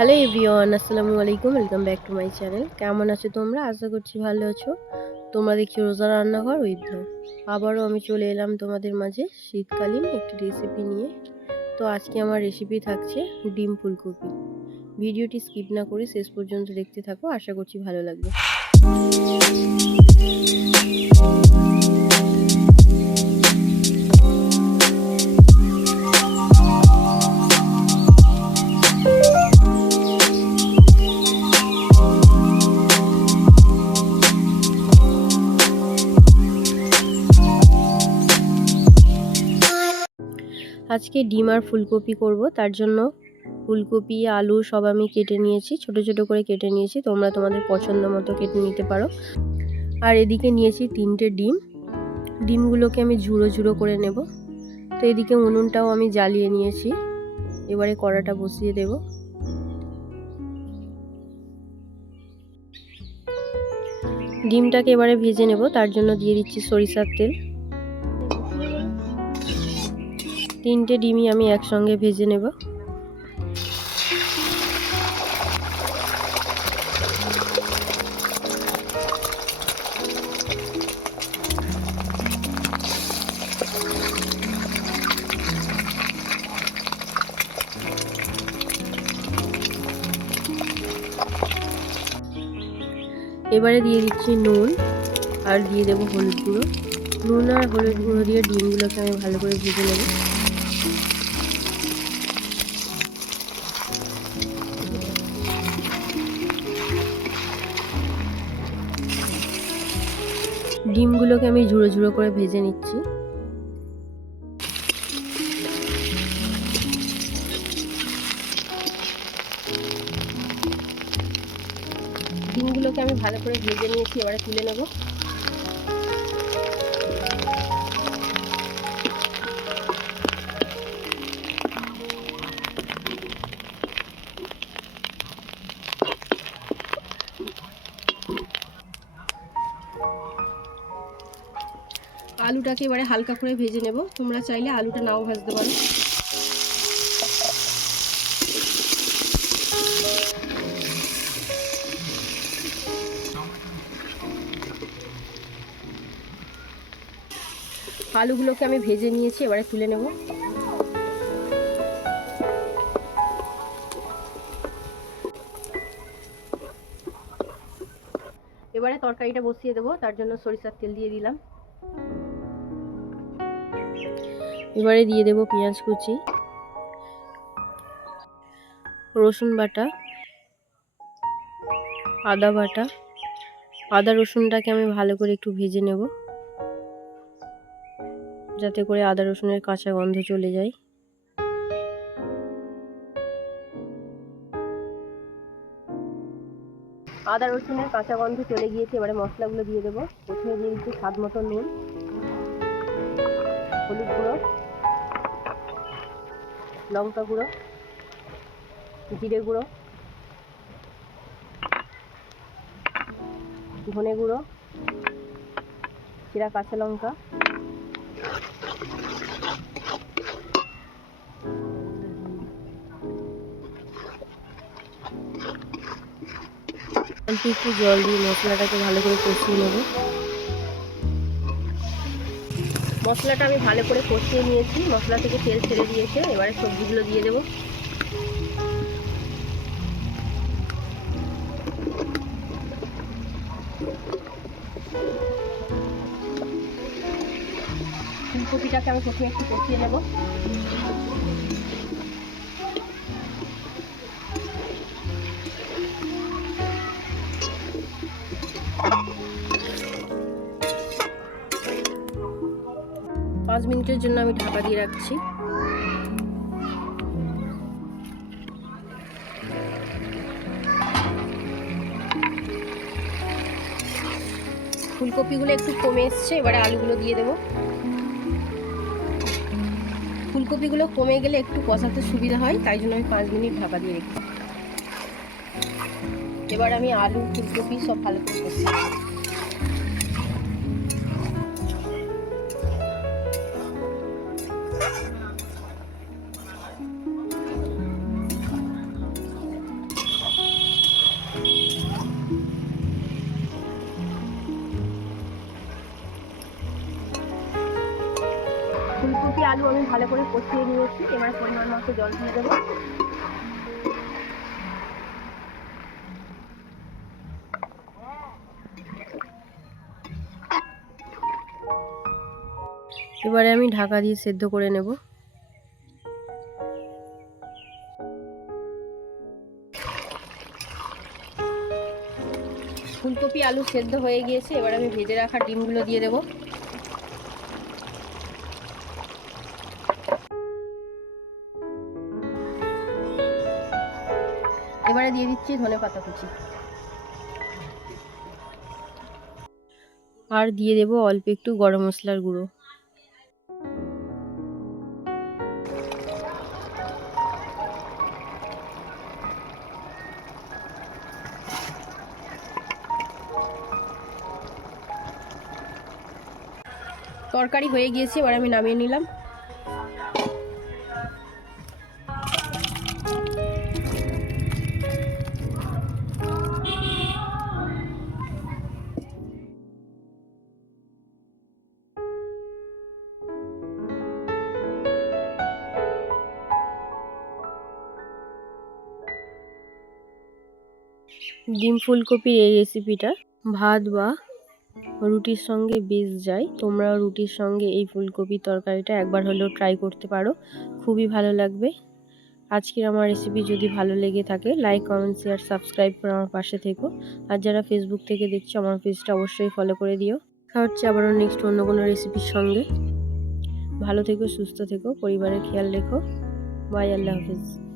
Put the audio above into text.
Hello everyone, আসসালামু আলাইকুম। Welcome back to my channel. কেমন আছো তোমরা? আশা করছি ভালো আছো। তোমরা দেখছি রোজা রান্নাঘর উইথ। আবারও আমি চলে এলাম তোমাদের মাঝে শীতকালীন একটি রেসিপি নিয়ে। তো আজকে আমার রেসিপি থাকছে ডিম ফুলকপি। ভিডিওটি স্কিপ না করে শেষ পর্যন্ত দেখতে থাকো, আশা করছি ভালো লাগবে। আজকে ডিম আর ফুলকপি করব, তার জন্য ফুলকপি আলু সব আমি কেটে নিয়েছি, ছোট ছোট করে কেটে নিয়েছি। তোমরা তোমাদের পছন্দ মতো কেটে নিতে পারো। আর এদিকে নিয়েছি 3টে ডিম। ডিমগুলোকে আমি ঝুড়ো ঝুড়ো করে নেব। তো এদিকে উনুনটাও আমি জ্বালিয়ে নিয়েছি। এবারে কড়াটা বসিয়ে দেব। ডিমটাকে এবারে ভেজে নেব, তার জন্য দিয়ে দিচ্ছি সরিষার তেল। 3টে ডিমই আমি একসঙ্গে ভেজে নেব। এবারে দিয়ে দিচ্ছি নুন আর দিয়ে দেবো হলুদ গুঁড়ো। নুন আর হলুদ গুঁড়ো দিয়ে ডিমগুলোকে আমি ভালো করে ভেজে নেব। ডিমগুলোকে আমি ঝুড়ো ঝুড়ো করে ভেজে নিচ্ছি। ডিমগুলোকে আমি ভালো করে ভেজে নিয়েছি, এবারে তুলে নেব। আলুটাকে এবারে হালকা করে ভেজে নেব। তোমরা চাইলে আলুটা নাও ভাজতে পারো। আলুগুলোকে আমি ভেজে নিয়েছি, এবারে তুলে নেব। এবারে তরকারিটা বসিয়ে দেবো, তার জন্য সরিষার তেল দিয়ে দিলাম। এবারে দিয়ে দেবো পেঁয়াজ কুচি, রসুন বাটা, আদা বাটা। আদা রসুনটাকে আমি ভালো করে একটু ভেজে নেব, যাতে করে আদা রসুনের কাঁচা গন্ধ চলে যায়। আদা রসুনের কাঁচা গন্ধ চলে গিয়েছে, এবারে মশলাগুলো দিয়ে দেবো। প্রথমে দিয়ে দিচ্ছি স্বাদ মতো নুন, হলুদ গুঁড়ো, লঙ্কা গুঁড়ো, জিরে গুঁড়ো, ধনে গুঁড়ো, চিরা কাঁচা লঙ্কা, অল্প একটু জল দিয়ে মশলাটাকে ভালো করে কষিয়ে নেব। মশলাটা আমি ভালো করে কষিয়ে নিয়েছি, মশলা থেকে তেল ছেড়ে দিয়েছে। এবারে সবজিগুলো দিয়ে দেবো। ফুলকপিটাকে আমি প্রথমে একটু কষিয়ে নেব। পাঁচ মিনিটের জন্য আমি ঢাকা দিয়ে রাখছি। ফুলকপিগুলো একটু কমে এসছে, এবারে আলুগুলো দিয়ে দেবো। ফুলকপিগুলো কমে গেলে একটু কষাতে সুবিধা হয়, তাই জন্য আমি 5 মিনিট ঢাকা দিয়ে রেখেছি। এবার আমি আলু ফুলকপি সব ভালো করে কষিয়ে নেব। আলু আমি ভালো করে কষিয়ে নিয়েছি। এবার পরিমাণ মতো জল দিয়ে দেবো। এবারে আমি ঢাকা দিয়ে সেদ্ধ করে নেব। ফুলকপি আলু সেদ্ধ হয়ে গিয়েছে। এবার আমি ভেজে রাখা ডিমগুলো দিয়ে দেব। এবারে দিয়ে দিচ্ছি ধনেপাতা কুচি, আর দিয়ে দেব অল্প একটু গরম মশলার গুঁড়ো। তরকারি হয়ে গিয়েছে, এবার আমি নামিয়ে নিলাম। ডিম ফুলকপির এই রেসিপিটা ভাত বা রুটির সঙ্গে বেশ যায়। তোমরা রুটির সঙ্গে এই ফুলকপির তরকারিটা একবার হলেও ট্রাই করতে পারো, খুবই ভালো লাগবে। আজকের আমার রেসিপি যদি ভালো লেগে থাকে লাইক, কমেন্ট, শেয়ার, সাবস্ক্রাইব করে আমার পাশে থেকো। আর যারা ফেসবুক থেকে দেখছো আমার পেজটা অবশ্যই ফলো করে দিও। দেখা হচ্ছে আবারও নেক্সট অন্য কোনো রেসিপির সঙ্গে। ভালো থেকো, সুস্থ থেকো, পরিবারের খেয়াল রেখো। বাই, আল্লাহ হাফিজ।